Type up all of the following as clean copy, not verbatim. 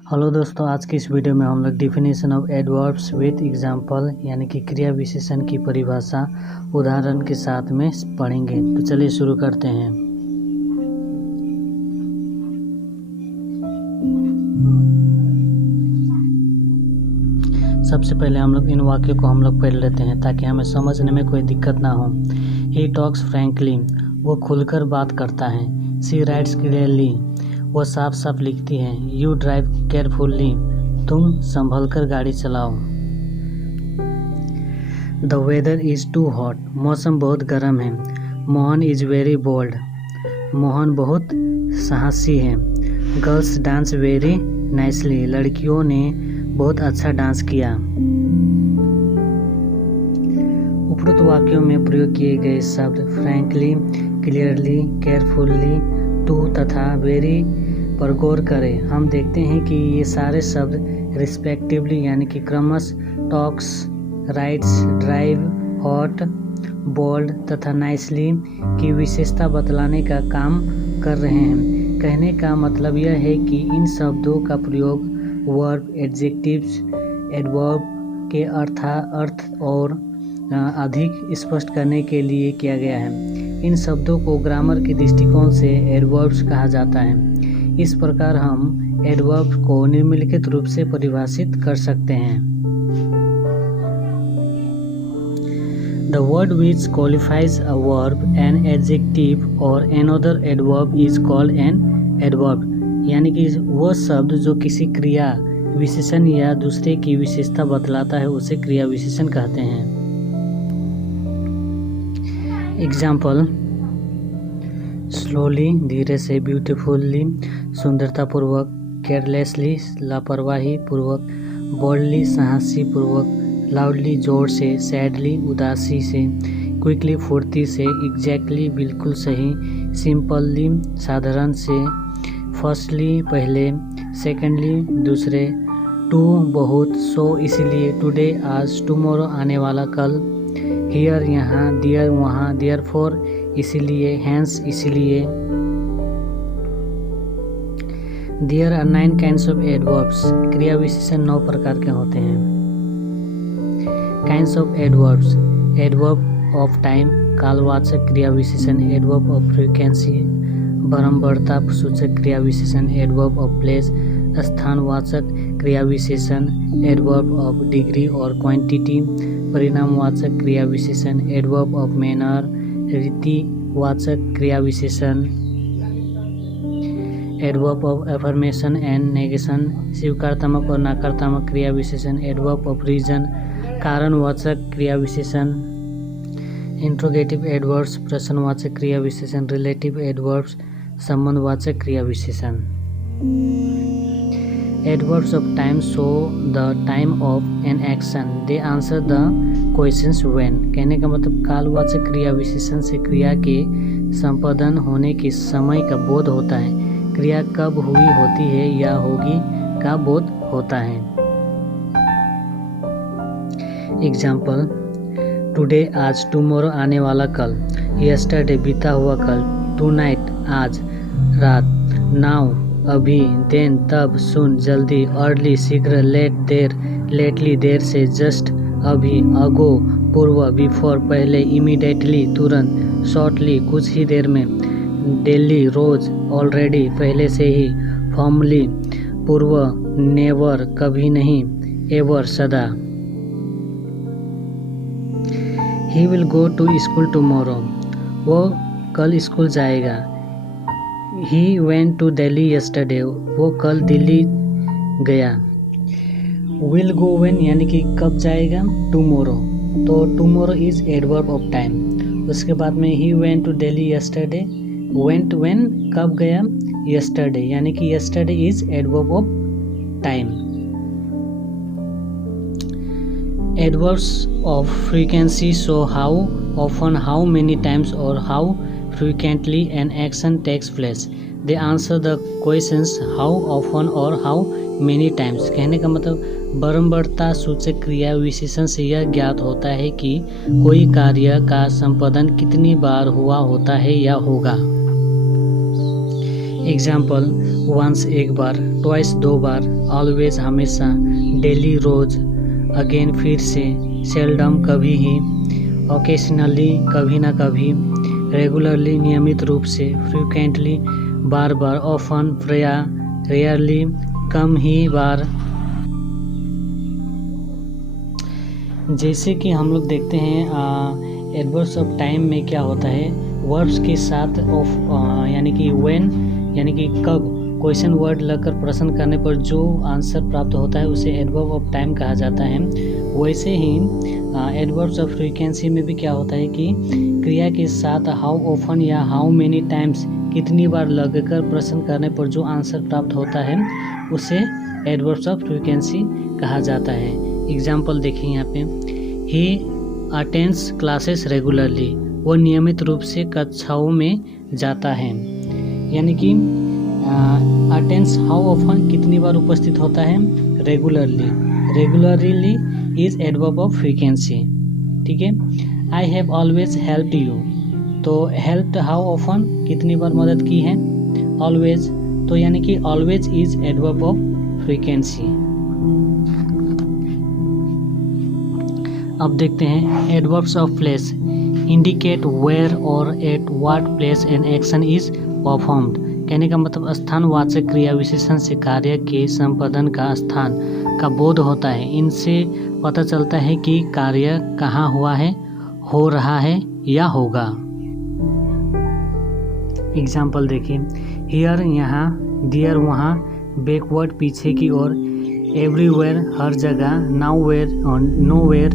Hello दोस्तों, आज की इस वीडियो में हम लोग definition of adverbs with example यानी कि क्रिया विशेषण की परिभाषा उदाहरण के साथ में पढ़ेंगे। तो चलिए शुरू करते हैं। सबसे पहले हम लोग इन वाक्यों को हम लोग पढ़ लेते हैं ताकि हमें समझने में कोई दिक्कत ना हो। ही टॉक्स फ्रैंकली, वो खुलकर बात करता है। सी राइट्स क्लियरली, वो साफ साफ लिखती हैं। यू ड्राइव केयरफुल्ली, तुम संभलकर गाड़ी चलाओ। The weather is too hot, मौसम बहुत गर्म है। Mohan is very bold, Mohan बहुत साहसी है। गर्ल्स डांस वेरी नाइसली, लड़कियों ने बहुत अच्छा डांस किया। उपरोक्त वाक्यों में प्रयोग किए गए शब्द फ्रैंकली, क्लियरली, केयरफुल्ली, टू तथा वेरी पर गौर करें। हम देखते हैं कि ये सारे शब्द रिस्पेक्टिवली यानी कि क्रमशः talks, writes, drive, hot, bold तथा नाइसली की विशेषता बतलाने का काम कर रहे हैं। कहने का मतलब यह है कि इन शब्दों का प्रयोग वर्ब, एडजेक्टिव्स, एडवर्ब के अर्थ और अधिक स्पष्ट करने के लिए किया गया है। इन शब्दों को ग्रामर के दृष्टिकोण से एडवर्ब्स कहा जाता है। इस प्रकार हम एडवर्ब को निम्नलिखित रूप से परिभाषित कर सकते हैं। The word which qualifies a verb, an adjective or another adverb is called an adverb। यानी कि वो शब्द जो किसी क्रिया विशेषण या दूसरे की विशेषता बतलाता है उसे क्रिया विशेषण कहते हैं। एग्जाम्पल, स्लोली, धीरे से, ब्यूटीफुल्ली, सुंदरता पूर्वक, केयरलेसली, लापरवाही पूर्वक, बोल्डली, साहसी पूर्वक, लाउडली, जोर से, सैडली, उदासी से, क्विकली, फुर्ती से, एग्जैक्टली, बिल्कुल सही, सिंपली, साधारण से, फर्स्टली, पहले, सेकेंडली, दूसरे, टू, बहुत, सो, इसलिए, टुडे, आज, टुमारो, आने वाला, कल, हियर, यहाँ, देयर, वहाँ, देयरफॉर, इसलिए, हैंस, इसलिए। There are 9 kinds of adverbs, क्रिया विशेषण 9 प्रकार के होते हैं। Kinds of adverbs, adverb of time, कालवाचक क्रिया विशेषण, एडवर्ब ऑफ फ्रीक्वेंसी, बारंबारता सूचक क्रिया विशेषण, एडवर्ब ऑफ प्लेस, स्थानवाचक क्रिया विशेषण, एडवर्ब ऑफ डिग्री और क्वांटिटी, परिणामवाचक क्रिया विशेषण, एडवर्ब ऑफ मैनर, रीतिवाचक क्रिया विशेषण, adverb of affirmation and negation, स्वीकारतामक और नकारात्मक क्रिया विशेषण, एडवर्ब ऑफ रीजन, कारणवाचक क्रिया विशेषण, इंट्रोगेटिव एडवर्ब्स, प्रश्नवाचक क्रिया विशेषण, रिलेटिव एडवर्ब्स, संबंधवाचक क्रिया विशेषण। Adverbs of time show the time of an action. They answer the questions when। कहने का मतलब कालवाचक क्रिया विशेषण से क्रिया के संपादन होने के समय का बोध होता है। क्रिया कब हुई होती है या होगी का बोध होता है। एग्जाम्पल, टुडे, आज, टुमारो, आने वाला कल, यस्टरडे, बीता हुआ कल, टुनाइट, आज रात, नाउ, अभी, देन, तब, सुन, जल्दी, अर्ली, शीघ्र, लेट, देर, लेटली, देर से, जस्ट, अभी, अगो, पूर्व, बिफोर, पहले, इमीडिएटली, तुरंत, शॉर्टली, कुछ ही देर में, डेली, रोज, ऑलरेडी, पहले से ही, फॉर्मली, पूर्व, नेवर, कभी नहीं, एवर, सदा। He will go to school tomorrow, वो कल स्कूल जाएगा। He went to Delhi yesterday, वो कल दिल्ली गया। Will go when यानी कि कब जाएगा, tomorrow, तो tomorrow is adverb of time। उसके बाद में he went to Delhi yesterday, went when कब गया, yesterday यानी कि yesterday is adverb of time। Adverbs of frequency show how often, how many times or how frequently an action takes place। They answer the questions how often or how many times। कहने का मतलब बारंबारता सूचक क्रिया विशेषण से यह ज्ञात होता है कि कोई कार्य का संपादन कितनी बार हुआ होता है या होगा। एग्जाम्पल, वंस एक बार, ट्वाइस दो बार, ऑलवेज हमेशा, डेली रोज, अगेन फिर से, सेल्डम कभी ही, ओकेशनली कभी ना कभी, रेगुलरली नियमित रूप से, फ्रिक्वेंटली बार बार, ऑफन रेयरली कम ही बार। जैसे कि हम लोग देखते हैं एडवर्ब्स ऑफ टाइम में क्या होता है, वर्ब्स के साथ ऑफ यानी कि व्हेन यानी कि कब क्वेश्चन वर्ड लगकर प्रश्न करने पर जो आंसर प्राप्त होता है उसे एडवर्ब ऑफ टाइम कहा जाता है। वैसे ही एडवर्ब्स ऑफ फ्रीक्वेंसी में भी क्या होता है कि क्रिया के साथ हाउ ऑफन या हाउ मेनी टाइम्स कितनी बार लगकर प्रश्न करने पर जो आंसर प्राप्त होता है उसे एडवर्ब्स ऑफ फ्रीक्वेंसी कहा जाता है। एग्जाम्पल देखिए यहाँ पे, ही अटेंड्स क्लासेस रेगुलरली, वो नियमित रूप से कक्षाओं में जाता है। यानी कि अटेंड्स हाउ ऑफन कितनी बार उपस्थित होता है, regularly is adverb of frequency. ठीक है, I have always helped you, तो हेल्प्ड हाउ ऑफन कितनी बार मदद की है, ऑलवेज, तो यानी कि always is adverb of frequency. अब देखते हैं adverbs of place, indicate where और at what place an action is performed. कहने का मतलब स्थानवाचक क्रिया विशेषण से कार्य के संपादन का स्थान का बोध होता है। इनसे पता चलता है कि कार्य कहाँ हुआ है, हो रहा है या होगा। एग्जाम्पल देखिए, हियर यहाँ, देयर वहाँ, बैकवर्ड पीछे की ओर, एवरीवेयर हर जगह, नाउवेयर और नोवेयर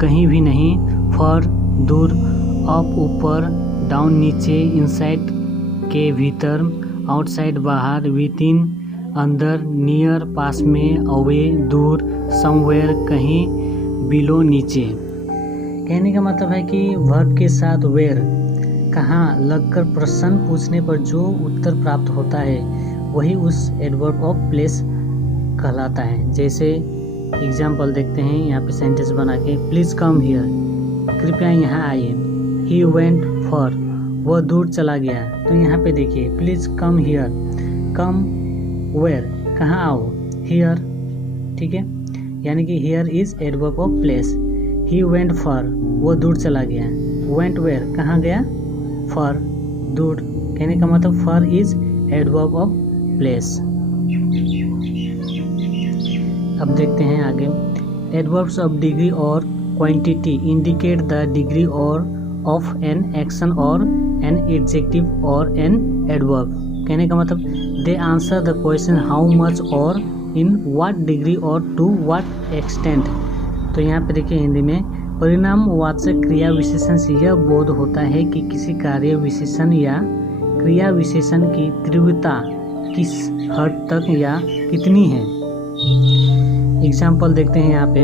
कहीं भी नहीं, फॉर दूर, अप ऊपर, डाउन नीचे, इनसाइड के भीतर, आउटसाइड बाहर, विथिन अंदर, नियर पास में, अवे दूर, समवेयर कहीं, बिलो नीचे। कहने का मतलब है कि वर्ब के साथ वेयर कहाँ लगकर प्रश्न पूछने पर जो उत्तर प्राप्त होता है वही उस एडवर्ब ऑफ प्लेस कहलाता है। जैसे एग्जाम्पल देखते हैं यहाँ पे सेंटेंस बना के, प्लीज कम हियर, कृपया यहाँ आइए, ही वेंट फॉर, वह दूर चला गया। तो यहाँ पे देखिए, please come here, come where कहाँ आओ, हियर। ठीक है, यानी कि here is adverb of place. He went far, वो दूर चला गया, वेंट वेयर कहाँ गया, फॉर दूर। कहने का मतलब far is adverb of place. अब देखते हैं आगे, एडवर्ब्स ऑफ डिग्री और क्वांटिटी इंडिकेट द डिग्री और ऑफ एन एक्शन और एन एडजेक्टिव और एन एडवर्ब। कहने का मतलब they answer the question how much और इन व्हाट डिग्री और टू व्हाट एक्सटेंट। तो यहाँ पे देखिए हिंदी में, परिणामवाचक क्रिया विशेषण से यह बोध होता है कि किसी कार्य विशेषण या क्रिया विशेषण की तीव्रता किस हद तक या कितनी है। एग्जाम्पल देखते हैं यहाँ पे,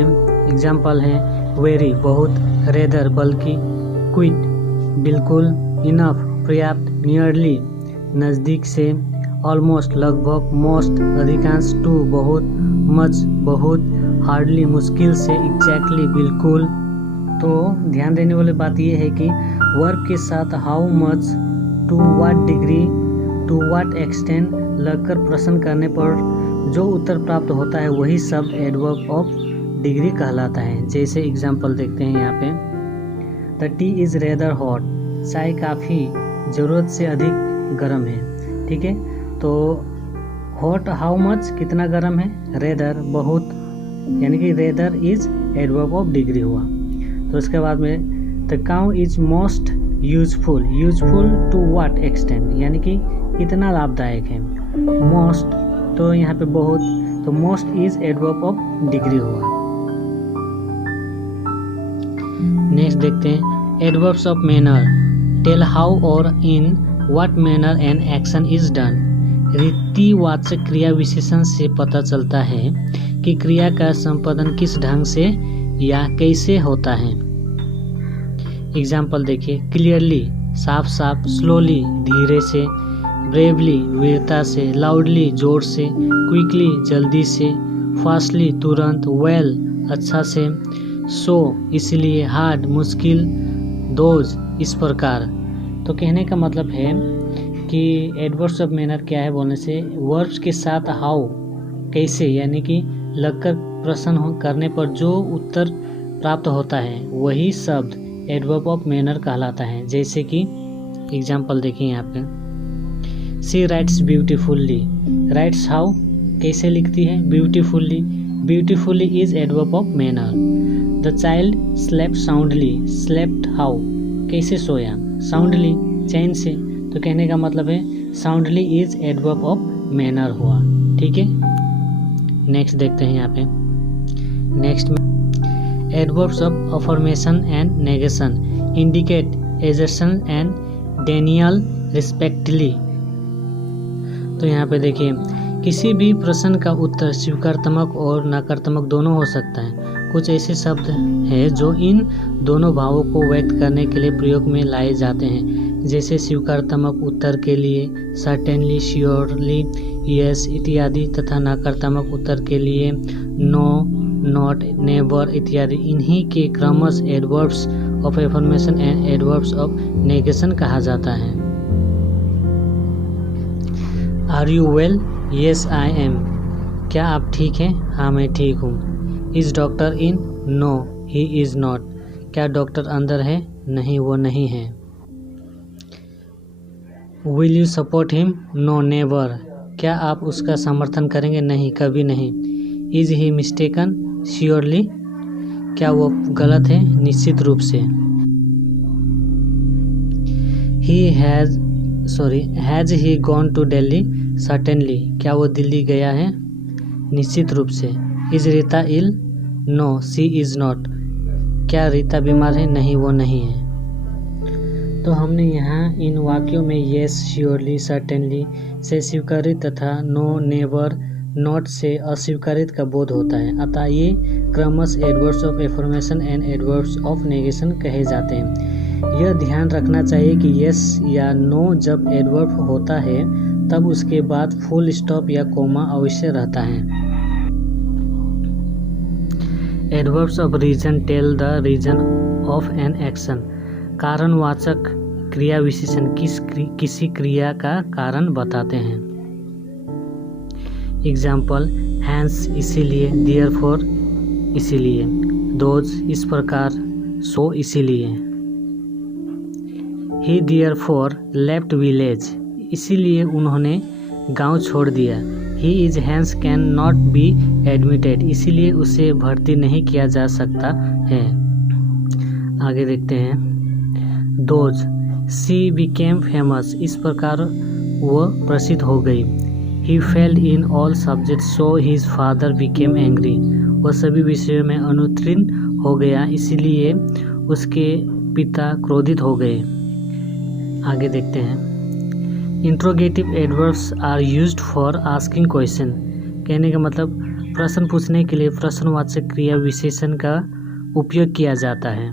एग्जाम्पल है वेरी बहुत, रेदर बल्कि, क्विट बिल्कुल, इनफ पर्याप्त, नियरली नज़दीक से, ऑलमोस्ट लगभग, मोस्ट अधिकांश, टू बहुत, मच बहुत, हार्डली मुश्किल से, एग्जैक्टली बिल्कुल। तो ध्यान देने वाली बात यह है कि वर्ब के साथ how much, to what degree, to what extent लगकर प्रश्न करने पर जो उत्तर प्राप्त होता है वही शब्द एडवर्ब ऑफ डिग्री कहलाता है। जैसे एग्जाम्पल देखते हैं यहाँ पे, the T is rather hot, चाय काफ़ी ज़रूरत से अधिक गर्म है। ठीक है, तो हॉट हाउ मच कितना गर्म है, रेदर बहुत, यानी कि rather is adverb of degree हुआ। तो उसके बाद में the cow is most useful, useful to what extent, यानी कि कितना लाभदायक है, मोस्ट, तो यहाँ पे बहुत, तो most is adverb of degree हुआ। नेक्स्ट देखते हैं adverbs of manner, tell how और in what manner an action is done. रीतिवाचक क्रिया विशेषण से पता चलता है कि क्रिया का संपादन किस ढंग से या कैसे होता है। एग्जाम्पल देखिए, क्लियरली साफ साफ, स्लोली धीरे से, ब्रेवली वीरता से, लाउडली जोर से, क्विकली जल्दी से, फास्टली तुरंत, वेल अच्छा से, सो इसलिए, हार्ड मुश्किल, दोज इस प्रकार। तो कहने का मतलब है कि एडवर्ब्स ऑफ मैनर क्या है बोलने से वर्ब्स के साथ हाउ कैसे यानी कि लगकर प्रश्न करने पर जो उत्तर प्राप्त होता है वही शब्द एडवर्ब ऑफ मैनर कहलाता है। जैसे कि एग्जाम्पल देखिए यहाँ पे, सी राइट्स ब्यूटीफुल्ली, राइट्स हाउ कैसे लिखती है, beautifully, beautifully is adverb of manner. The child slept soundly, slept how कैसे सोया, साउंडली चैन से, तो कहने का मतलब है soundly is adverb of manner हुआ। ठीक है, नेक्स्ट देखते हैं यहाँ पे। नेक्स्ट में adverbs of affirmation and negation indicate assertion and Daniel respectively. तो यहाँ पे देखिए, किसी भी प्रश्न का उत्तर स्वीकारात्मक और नकारात्मक दोनों हो सकता है। कुछ ऐसे शब्द हैं जो इन दोनों भावों को व्यक्त करने के लिए प्रयोग में लाए जाते हैं, जैसे स्वीकारात्मक उत्तर के लिए सर्टेनली, श्योरली, यस इत्यादि, तथा नकारात्मक उत्तर के लिए नो, नॉट, नेवर इत्यादि। इन्हीं के क्रमश adverbs of affirmation and adverbs of negation कहा जाता है। Are you well? Yes I am. क्या आप ठीक हैं? हाँ मैं ठीक हूँ। Is doctor in? No he is not. क्या डॉक्टर अंदर है? नहीं वो नहीं है। Will you support him? No never. क्या आप उसका समर्थन करेंगे? नहीं कभी नहीं। Is he mistaken? श्योरली। क्या वो गलत है? निश्चित रूप से। Has he gone to Delhi? Certainly. क्या वो दिल्ली गया है? निश्चित रूप से। Is Rita ill? No she is not. क्या रीता बीमार है? नहीं वो नहीं है। तो हमने यहाँ इन वाक्यों में येस, श्योरली, सर्टेनली से स्वीकारित तथा नो, नेवर, नॉट से अस्वीकारित का बोध होता है। अतः ये क्रमश adverbs of affirmation and adverbs of negation कहे जाते हैं। यह ध्यान रखना चाहिए कि येस या नो जब एडवर्ब होता है तब उसके बाद फुल स्टॉप या कोमा अवश्य रहता है। Adverbs of reason tell the reason of an action. कारणवाचक क्रिया विशेषण किसी क्रिया का कारण बताते हैं। एग्जाम्पल, हैंस इसीलिए, देयरफॉर इसीलिए, दोज इस प्रकार, सो इसीलिए। ही देयरफॉर लेफ्ट विलेज, इसीलिए उन्होंने गांव छोड़ दिया। He is hence can not be admitted, इसीलिए उसे भर्ती नहीं किया जा सकता है। आगे देखते हैं। दोज सी बिकेम फेमस, इस प्रकार वह प्रसिद्ध हो गई। He failed in all subject so his father became angry, वह सभी विषयों में अनुत्तीर्ण हो गया इसलिए उसके पिता क्रोधित हो गए। आगे देखते हैं। Interrogative adverbs are used for asking question, कहने का मतलब प्रश्न पूछने के लिए प्रश्नवाचक क्रिया विशेषण का उपयोग किया जाता है।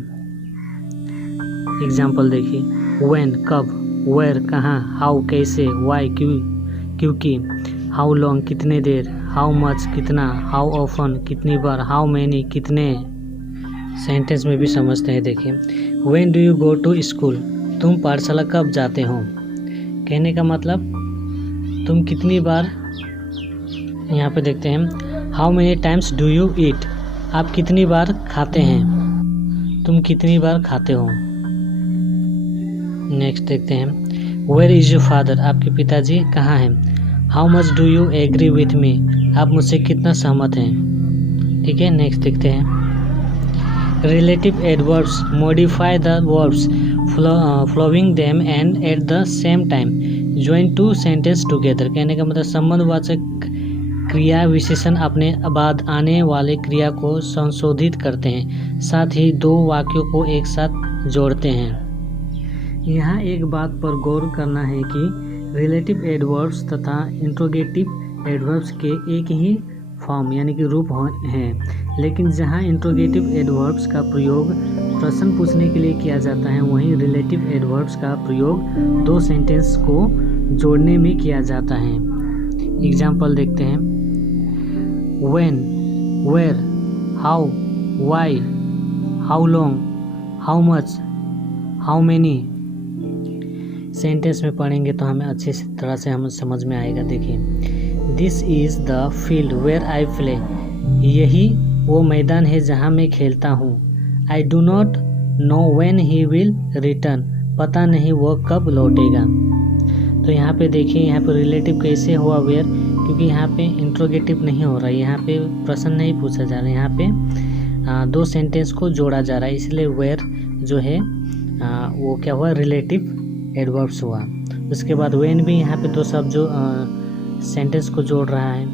एग्जाम्पल देखिए, व्हेन कब, वेयर कहाँ, हाउ कैसे, व्हाई क्योंकि, हाउ लॉन्ग कितने देर, हाउ मच कितना, हाउ ऑफन कितनी बार, हाउ मैनी कितने। सेंटेंस में भी समझते हैं। देखिए, when do you go to school, तुम पाठशाला कब जाते हो, कहने का मतलब तुम कितनी बार। यहाँ पे देखते हैं, how many times do you eat, आप कितनी बार खाते हैं, तुम कितनी बार खाते हो। नेक्स्ट देखते हैं, वेयर इज योर फादर, आपके पिताजी कहाँ हैं। How much do you agree with me, आप मुझसे कितना सहमत हैं। ठीक है, नेक्स्ट देखते हैं। Relative adverbs modify the verbs flowing them and at the same time join two sentence together, कहने का मतलब संबंधवाचक क्रिया विशेषण अपने बाद आने वाले क्रिया को संशोधित करते हैं, साथ ही दो वाक्यों को एक साथ जोड़ते हैं। यहाँ एक बात पर गौर करना है कि रिलेटिव एडवर्ब्स तथा इंट्रोगेटिव एडवर्ब्स के एक ही फॉर्म यानी कि रूप हैं, लेकिन जहाँ इंट्रोगेटिव एडवर्ब्स का प्रयोग प्रश्न पूछने के लिए किया जाता है वहीं रिलेटिव एडवर्ब्स का प्रयोग दो सेंटेंस को जोड़ने में किया जाता है। एग्जाम्पल देखते हैं। When, where, how, why, how long, how much, how many. Sentence में पढ़ेंगे तो हमें अच्छी तरह से हम समझ में आएगा। देखिए, this is the field where I play, यही वो मैदान है जहाँ मैं खेलता हूँ। I do not know when he will return, पता नहीं वो कब लौटेगा। तो यहाँ पे देखिए, यहाँ पे रिलेटिव कैसे हुआ वेयर, क्योंकि यहाँ पे इंट्रोगेटिव नहीं हो रहा है, यहाँ पे प्रश्न नहीं पूछा जा रहा है, यहाँ पे दो सेंटेंस को जोड़ा जा रहा है, इसलिए वेयर जो है वो क्या हुआ, रिलेटिव एडवर्ब्स हुआ। उसके बाद व्हेन भी यहाँ पे दो शब्द जो सेंटेंस को जोड़ रहा है,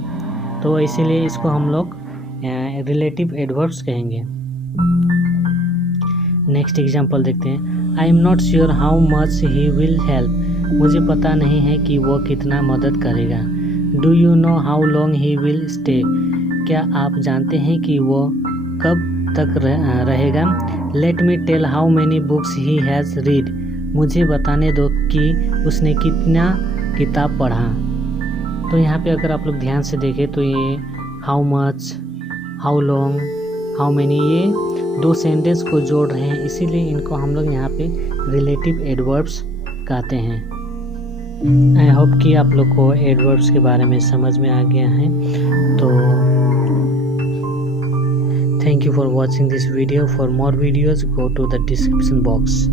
तो इसीलिए इसको हम लोग रिलेटिव एडवर्ब्स कहेंगे। नेक्स्ट एग्जांपल देखते हैं। I am not sure how much he will help, मुझे पता नहीं है कि वो कितना मदद करेगा। Do you know how long he will stay, क्या आप जानते हैं कि वो कब तक रहेगा। Let me tell how many books he has read, मुझे बताने दो कि उसने कितना किताब पढ़ा। तो यहाँ पे अगर आप लोग ध्यान से देखें तो ये how much, how long, how many, ये दो सेंटेंस को जोड़ रहे हैं, इसीलिए इनको हम लोग यहाँ पे रिलेटिव एडवर्ब्स कहते हैं। आई होप कि आप लोग को एडवर्ब्स के बारे में समझ में आ गया है। तो thank you for watching this video. For more videos go to the description box.